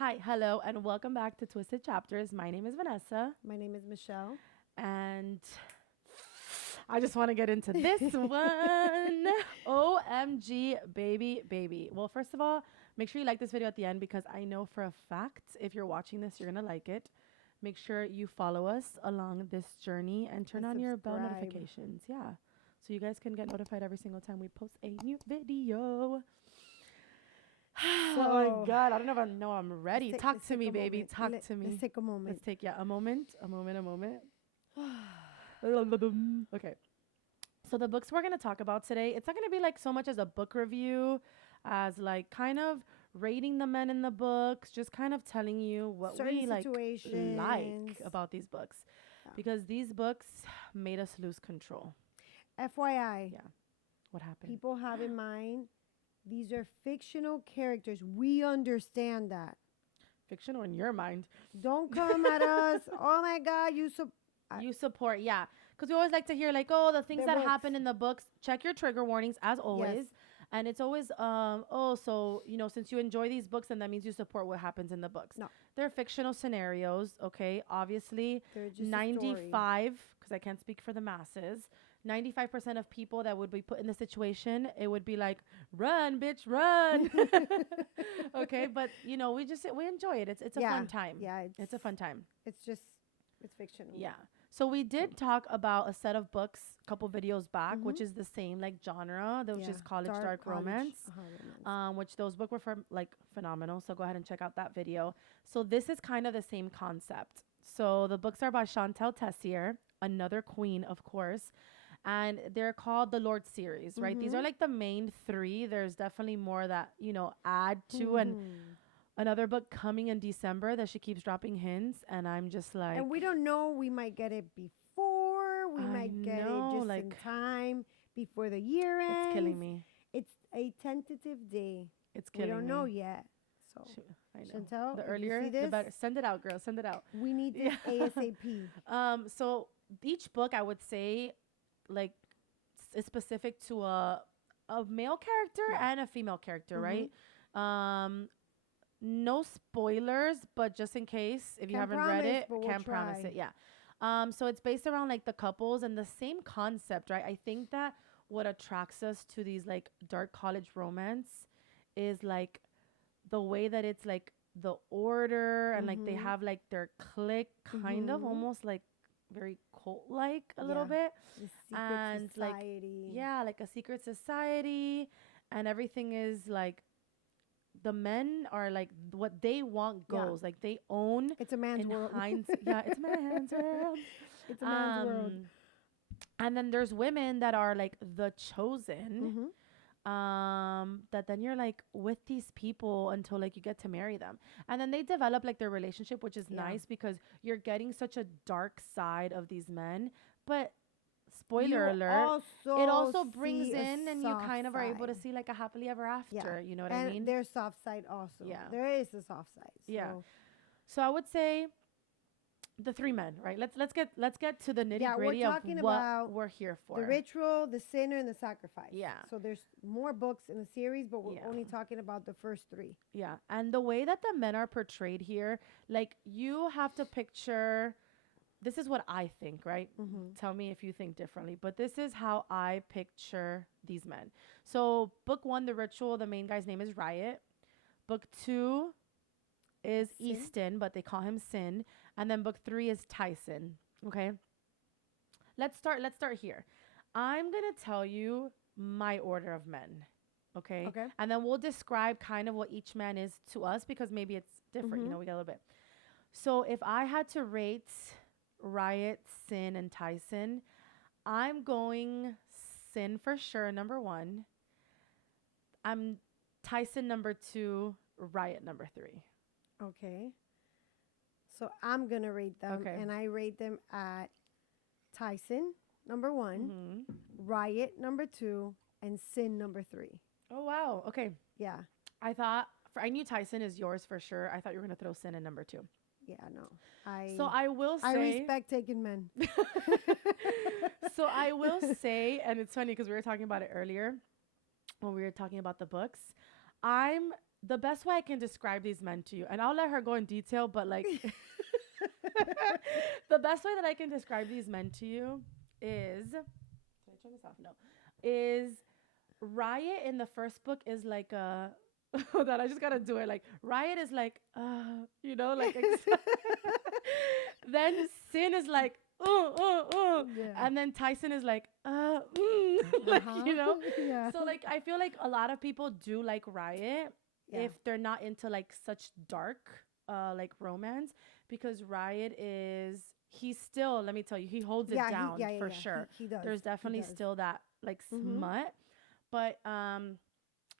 Hi, hello, and welcome back to Twisted Chapters. My name is Vanessa, My name is Michelle. and I just want to get into this one. OMG, baby, baby. Well, first of all, make sure you like this video at the end because I know for a fact if you're watching this, you're going to like it. Make sure you follow us along this journey and turn And on your bell subscribe. notifications. Yeah. So you guys can get notified every single time we post a new video. Oh my So God, I don't know if I know I'm ready. Talk to take me, a baby. moment. Talk to Let's me. take a moment. Let's take, yeah, a moment, a moment, a moment. Okay. So the books we're going to talk about today, it's not going to be like so much as a book review as like kind of rating the men in the books, just kind of telling you what Certain we like situations. about these books Yeah. because these books made us lose control. FYI, Yeah. What happened? people have in mind these are fictional characters. We understand that. Fiction or in your mind? Don't come at us. Oh my God, You support, yeah. Because we always like to hear, like, oh, the things They're that books. happen in the books. Check your trigger warnings, as always. Yes. And it's always, oh, so, since you enjoy these books, then that means you support what happens in the books. No. They're fictional scenarios, okay? Obviously, They're just a story. 95, because I can't speak for the masses, 95% of people that would be put in the situation, it would be like, run, bitch, run. Okay, but, we enjoy it. It's a Yeah. fun time. Yeah, It's a fun time. it's fictional. Yeah. So we did talk about a set of books a couple videos back, which is the same like genre, which is college dark college, romance. romance. Which those books were phenomenal. So go ahead and check out that video. So this is kind of the same concept. So the books are by Chantal Tessier, another queen, of course, and they're called the L.O.R.D. series, right? These are like the main three. There's definitely more that add to and another book coming in December that she keeps dropping hints, and I'm just like, And we don't know. We might get it before. We I might get it know, just in like, time before the year ends. it's killing me. It's a tentative day. It's We killing don't me. know yet. So, I know. Chantel, The if you earlier, see the this, better. Send it out, girl. Send it out. we need this ASAP. So each book, I would say, like, is specific to a male character and a female character, right? No spoilers, but just in case, if you Can't haven't read promise, it, but we'll can't promise try. it. Yeah. So it's based around like the couples and the same concept, right? I think that what attracts us to these like dark college romance is like the way that it's like the order and like they have like their clique kind of almost like very cult like a little Yeah. bit, The and secret like society. yeah, like a secret society, and everything is like the men are like what they want Yeah. goes. Like they own It's a man's in world. yeah, it's man's world. It's a man's world. And then there's women that are like the chosen. Mm-hmm. That then you're like with these people until like you get to marry them. And then they develop like their relationship, which is Yeah. nice because you're getting such a dark side of these men. But spoiler alert, it also brings see a in and you soft kind of are able to side. see like a happily ever after. Yeah. You know what and I mean? there's soft side also. Yeah. There is a soft side. So Yeah. So I would say the three men, right? Let's get to the nitty Yeah, we're gritty of talking what about we're here for. the ritual, the sinner, and the sacrifice. Yeah. So there's more books in the series, but we're Yeah. only talking about the first three. Yeah. And the way that the men are portrayed here, like you have to picture, this is what I think, right? Tell me if you think differently, but this is how I picture these men. So book 1, the ritual, the main guy's name is Riot. Book 2 is Sin. Easton, but they call him Sin. And then book 3 is Tyson. Okay. Let's start here. I'm gonna tell you my order of men. Okay. Okay. And then we'll describe kind of what each man is to us because maybe it's different, we got a little bit. So if I had to rate Riot, Sin, and Tyson, I'm going Sin for sure, number 1. I'm Tyson number 2, Riot number 3. Okay. So I'm going to rate them, Okay. and I rate them at Tyson, number 1, Mm-hmm. Riot, number 2, and Sin, number 3. Oh, wow. Okay. Yeah. I knew Tyson is yours for sure. I thought you were going to throw Sin in number 2. Yeah, no. So I will say. I respect taking men. So I will say, and it's funny because we were talking about it earlier when we were talking about the books. I'm the best way I can describe these men to you, and I'll let her go in detail, but like the best way that I can describe these men to you is did I turn this off? No. Is Riot in the first book is like a hold on, I just gotta do it. Like Riot is like like then Sin is like Yeah. and then Tyson is like like Yeah. so like I feel like a lot of people do like Riot Yeah. if they're not into like such dark like romance, because Riot is he's still, let me tell you, he holds it Yeah. down Yeah. for Yeah. sure. He does. There's definitely does. still that like Mhm. smut, but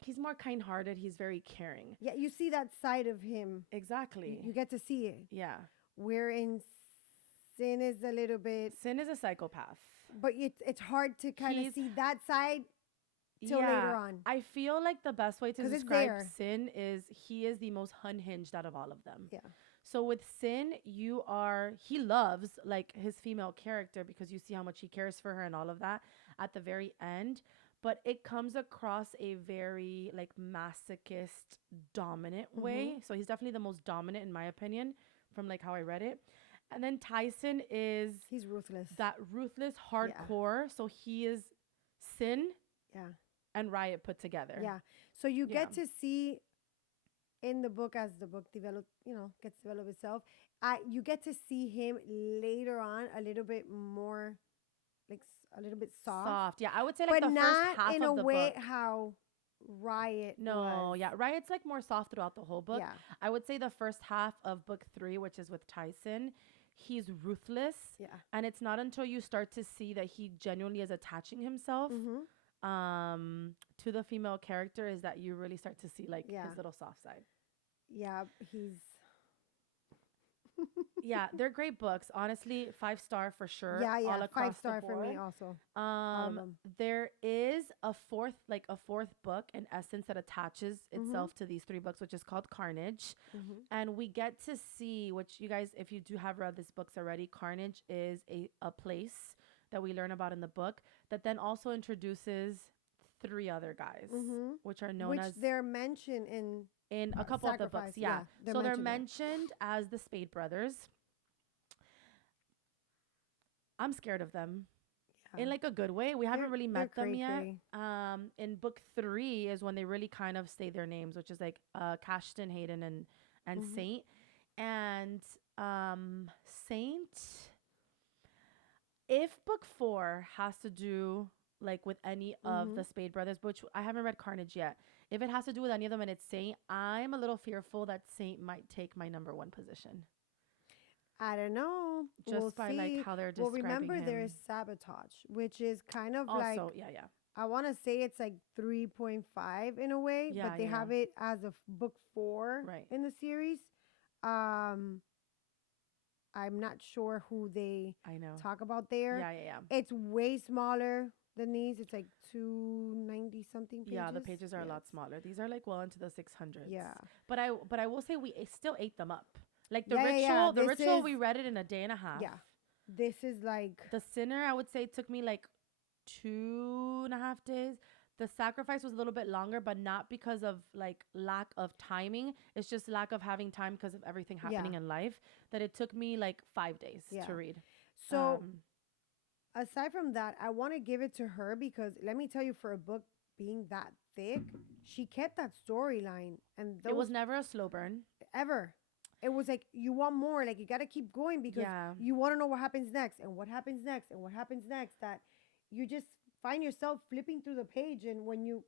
he's more kind-hearted, he's very caring. Yeah. You see that side of him. Exactly. You get to see it. Yeah. Wherein Sin is a little bit, Sin is a psychopath. but it's hard to kind of He's- see that side till later on. I feel like the best way to 'Cause it's describe there. Sin is he is the most unhinged out of all of them. Yeah. So with Sin, he loves like his female character because you see how much he cares for her and all of that at the very end. But it comes across a very like masochist dominant way. So he's definitely the most dominant in my opinion from like how I read it. And then Tyson is He's ruthless. that ruthless hardcore. So he is Sin Yeah. and Riot put together. Yeah. So you Yeah. get to see in the book, as the book gets developed itself, you get to see him later on a little bit more, like a little bit soft. Yeah, I would say like but the not first half in of a the way book. how Riot No, was. yeah, Riot's like more soft throughout the whole book. Yeah. I would say the first half of book 3, which is with Tyson, he's ruthless. Yeah. And it's not until you start to see that he genuinely is attaching himself to the female character is that you really start to see like his little soft side. Yeah, he's Yeah, they're great books. Honestly, 5-star for sure. yeah, All across 5-star the for me board. also. All of them. There is a fourth book in essence that attaches itself to these 3 books, which is called Carnage. And we get to see, which you guys, if you do have read these books already, Carnage is a place that we learn about in the book that then also introduces 3 other guys, which are known as they're mentioned in a couple of the books. Sacrifice, Yeah. they're So they're mentioned mentioned as the Spade brothers. I'm scared of them. Yeah. In like a good way. We haven't really met them yet. cray-cray. In book 3 is when they really kind of say their names, which is like Cashton, Hayden, and Saint. And Saint, if book 4 has to do like with any of the Spade brothers, which I haven't read Carnage yet. If it has to do with any of them and it's Saint, I'm a little fearful that Saint might take my number 1 position. I don't know. Just we'll by see. like how they're describing remember him. there is Sabotage, which is kind of Also, like, yeah. I want to say it's like 3.5 in a way, Yeah, but they yeah. have it as a book 4 Right. in the series. I'm not sure who they I know. talk about there. Yeah. It's way smaller than these. It's like 290 something pages. Yeah, the pages are a Yeah, lot smaller. These are like well into the 600s. Yeah. But I will say we still ate them up. Like the Yeah, yeah, ritual, yeah. the This ritual is- we read it in a day and a half. Yeah. This is like The Sinner, I would say, took me like 2.5 days. The Sacrifice was a little bit longer, but not because of like lack of timing. It's just lack of having time because of everything happening in life. That it took me like 5 days to read. So aside from that, I want to give it to her because let me tell you, for a book being that thick, she kept that storyline, and it was never a slow burn. ever. It was like you want more, like you got to keep going because you want to know what happens next and what happens next and what happens next. That you just find yourself flipping through the page, and when you're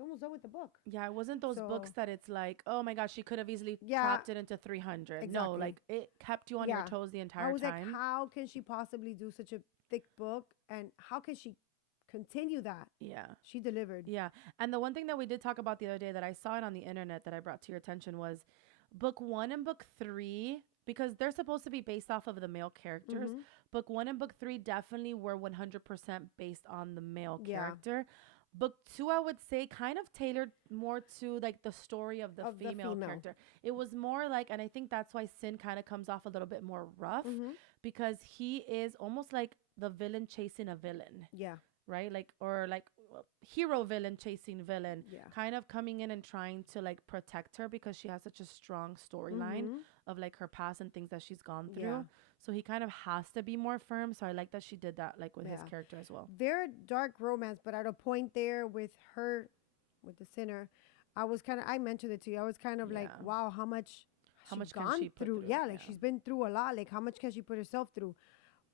almost done with the book. Yeah, it wasn't those books that it's like, oh my gosh, she could have easily Yeah. trapped it into 300. No, Exactly. like it kept you on your toes the entire I was time. like, how can she possibly do such a thick book, and how can she continue that? Yeah. She delivered. Yeah. And the one thing that we did talk about the other day that I saw it on the internet that I brought to your attention was book 1 and book 3, because they're supposed to be based off of the male characters. Book 1 and book 3 definitely were 100% based on the male character. Book 2, I would say, kind of tailored more to like the story of the female character. It was more like, and I think that's why Sin kind of comes off a little bit more rough, because he is almost like the villain chasing a villain. Yeah. Right? Like, or hero villain chasing villain, Yeah. kind of coming in and trying to like protect her because she has such a strong storyline of like her past and things that she's gone through. Yeah. So he kind of has to be more firm. So I like that she did that like with his Yeah. character as well. They're dark romance, but at a point there with her, with the sinner, I was kind of, I mentioned it to you. I was kind of like, Yeah. wow, how much How she much can gone she put through? Yeah, like Yeah. she's been through a lot. Like how much can she put herself through?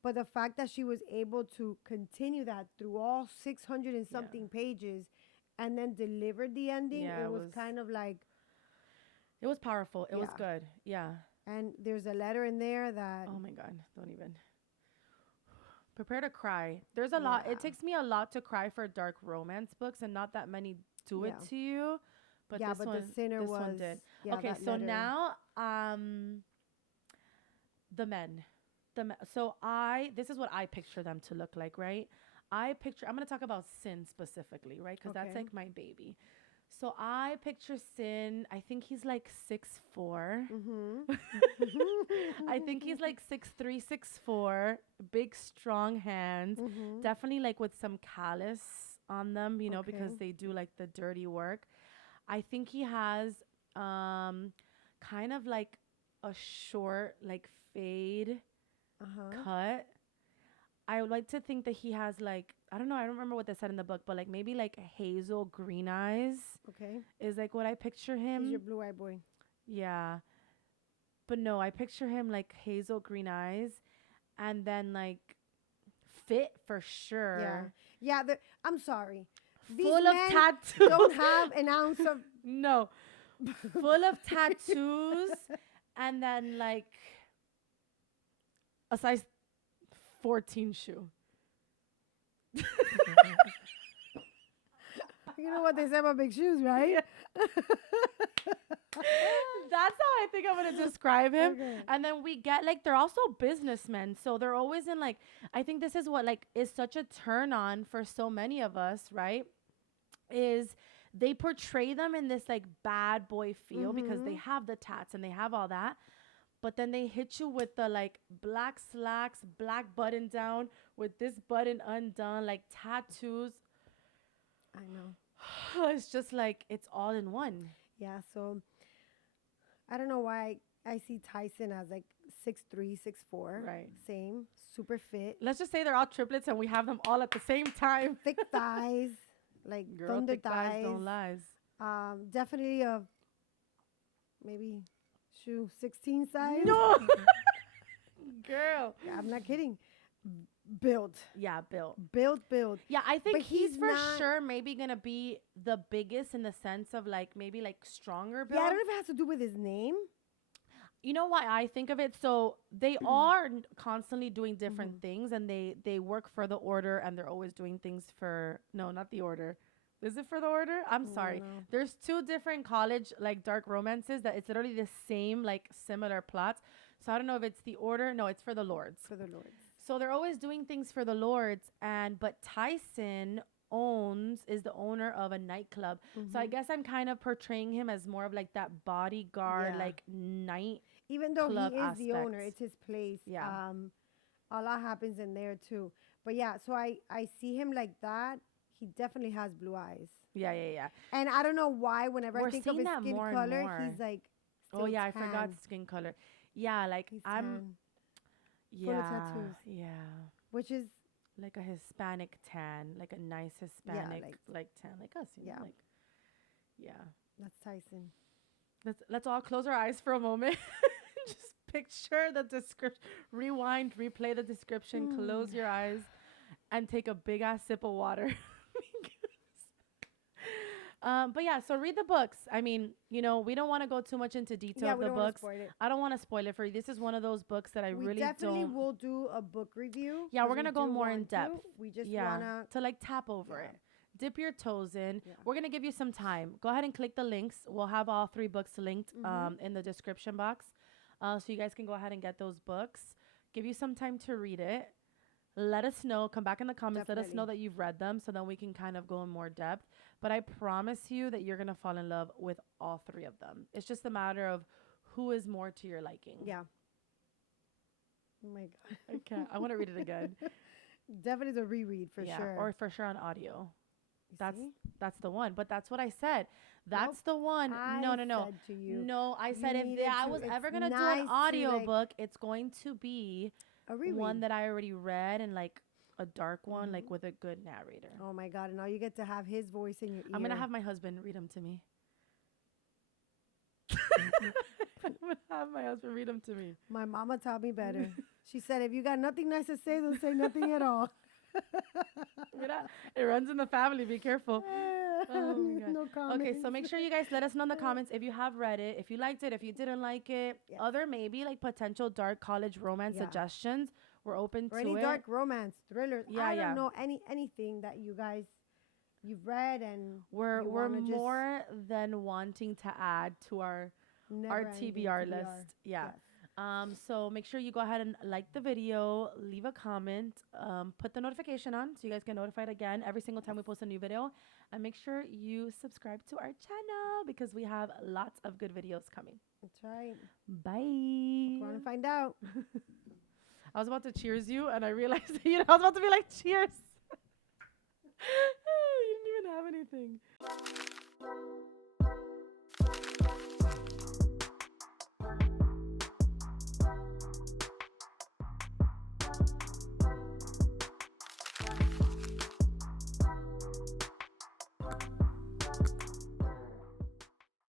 But the fact that she was able to continue that through all 600 and something pages and then delivered the ending, Yeah, it it was was kind of like, it was powerful. It was yeah. good. Yeah. And there's a letter in there that, Oh my God. Don't even prepare to cry. There's a lot. yeah. It takes me a lot to cry for dark romance books, and not that many do it Yeah. to you. But Yeah, this but one, the sinner this was, one did. yeah, Okay, that so letter. now, the men, so this is what I picture them to look like, right? I'm gonna talk about Sin specifically, right? Because that's Okay. like my baby. So I picture Sin. I think he's like 6'4". Mm-hmm. I think he's like 6'3", 6'4", big strong hands. Mm-hmm. Definitely like with some callus on them, you know, because Okay. they do like the dirty work. I think he has kind of like a short like fade Uh-huh. cut. I would like to think that he has like, I don't know, I don't remember what they said in the book, but like maybe like hazel green eyes Okay. is like what I picture He's your him. blue-eyed boy. Yeah. But no, I picture him like hazel green eyes and then like fit for Yeah. sure. Yeah, I'm sorry. These Full of men tattoos. don't have an ounce of No. Full of tattoos and then like a size 14 shoe. You know what they say about big shoes, right? That's how I think I'm gonna describe him. Okay. And then we get like they're also businessmen, so they're always in like I think this is what like is such a turn on for so many of us, right? Is they portray them in this like bad boy feel because they have the tats and they have all that. But then they hit you with the like black slacks, black button down with this button undone, like tattoos. I know. It's just like it's all in one. Yeah, so I don't know why I see Tyson as like 6'3", 6'4". Right. Same. Super fit. Let's just say they're all triplets and we have them all at the same time. Thick thighs. Like Girl, thunder thick thighs thighs. don't lies. Definitely a maybe shoe 16 size. No, girl. Yeah, I'm not kidding. Build. Yeah, Bill. Build. Yeah, I think But he's he's for not- sure maybe gonna be the biggest in the sense of like maybe like stronger build. Yeah, I don't know if it has to do with his name. You know why I think of it? So they are constantly doing different things, and they work for the order, and they're always doing things for not the order. Is it for the order? I'm sorry. No. There's two different college like dark romances that it's literally the same like similar plots. So I don't know if it's the order. No, it's for the Lords. For the Lords. So they're always doing things for the Lords, but Tyson is the owner of a nightclub. So I guess I'm kind of portraying him as more of like that bodyguard, Yeah. like night. Even though club he is the owner, aspects. it's his place. Yeah. A lot happens in there too. But yeah, so I see him like that. He definitely has blue eyes. Yeah. And I don't know why whenever We're I think of seeing his that skin more and color, more. he's like Oh yeah, I tan. forgot skin color. Yeah, like He's I'm tan, yeah, full of tattoos. yeah. which is Like a Hispanic tan, like a nice Hispanic like tan, like us, you know, yeah. like yeah. That's Tyson. Let's all close our eyes for a moment. Just picture the description, rewind, replay the description, close your eyes, and take a big ass sip of water. But yeah, so read the books. I mean, we don't want to go too much into detail Yeah, of we the don't wanna books. spoil it. I don't want to spoil it for you. This is one of those books that I We really definitely don't. will do a book review. Yeah, 'cause we're we gonna go do more in want to. depth. We just Yeah, wanna. to like tap over Yeah. it, dip your toes in. Yeah. We're gonna give you some time. Go ahead and click the links. We'll have all 3 books linked in the description box, so you guys can go ahead and get those books. Give you some time to read it. Let us know. Come back in the comments. Let us know Definitely. that you've read them, so then we can kind of go in more depth. But I promise you that you're gonna fall in love with all 3 of them. It's just a matter of who is more to your liking. Yeah. Oh my god. Okay, I want to read it again. Definitely a reread for Yeah, sure. or for sure on audio. That's the one. But that's what I said. That's Nope. the one. No, no, no. Said to you, No, I said if I was ever gonna do nice an to, audiobook, it's going to be a reread. one that I already read and like a dark one, like with a good narrator. Oh my God! And now you get to have his voice in your ear. I'm gonna have my husband read them to me. I'm gonna have my husband read them to me. My mama taught me better. She said, if you got nothing nice to say, don't say nothing at all. Mira, it runs in the family. Be careful. Oh my God. No comments. Okay, so make sure you guys let us know in the comments if you have read it, if you liked it, if you didn't like it, other maybe like potential dark college romance suggestions. We're open to any it. dark romance thrillers. Yeah, I don't know anything that you've read and we're more than wanting to add to our TBR list. Yeah. Yes. So make sure you go ahead and like the video, leave a comment, put the notification on so you guys get notified again every single time we post a new video, and make sure you subscribe to our channel because we have lots of good videos coming. That's right. Bye. Want to find out? I was about to cheers you, and I realized I was about to be like, cheers. You didn't even have anything.